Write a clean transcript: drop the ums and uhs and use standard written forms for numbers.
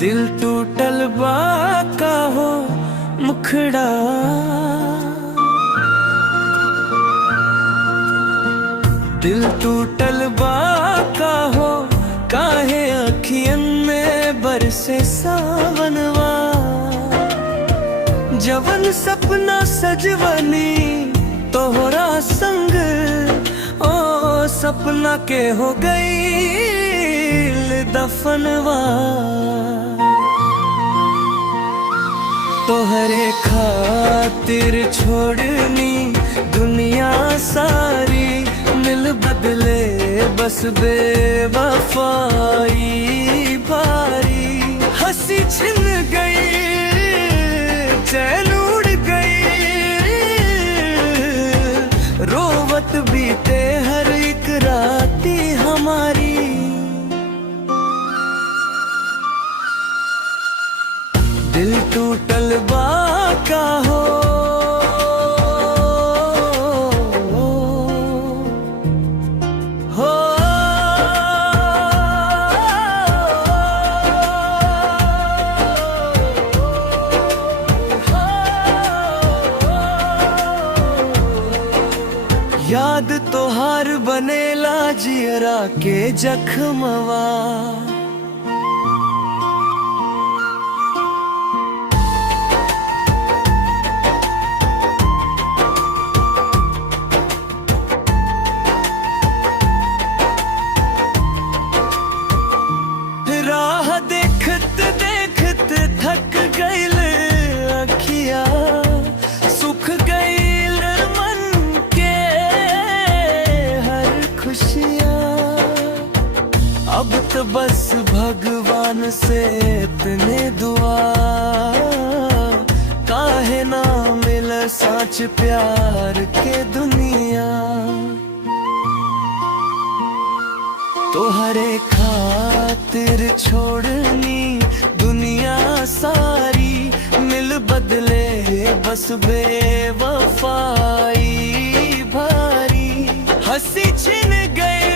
दिल टूटल बा का हो मुखड़ा, दिल टूटल बा का हो काहे अखियन में बरसे सावनवा। जवन सपना सजवनी तोहरा संग, ओ सपना के हो गई दफनवा। तोहरे खातिर छोड़नी दुनिया सारी, मिल बदले बस बेवफाई भारी। हंसी छिन गई चैन उड़ गई, रोवत बीते हर एक राती हमारी। दिल टूटल बा का हो, याद तोहार बनेला जियरा के जख्मवा। राह देखत देखत थक गईल अखिया, सुख गईल मन के हर खुशियाँ। अब तो बस भगवान से इतने दुआ, काहे ना मिल सच प्यार के दुनिया। तोहरे खातिर छोड़नी दुनिया सारी, मिल बदले बस बेवफाई भारी। हंसी छिन गए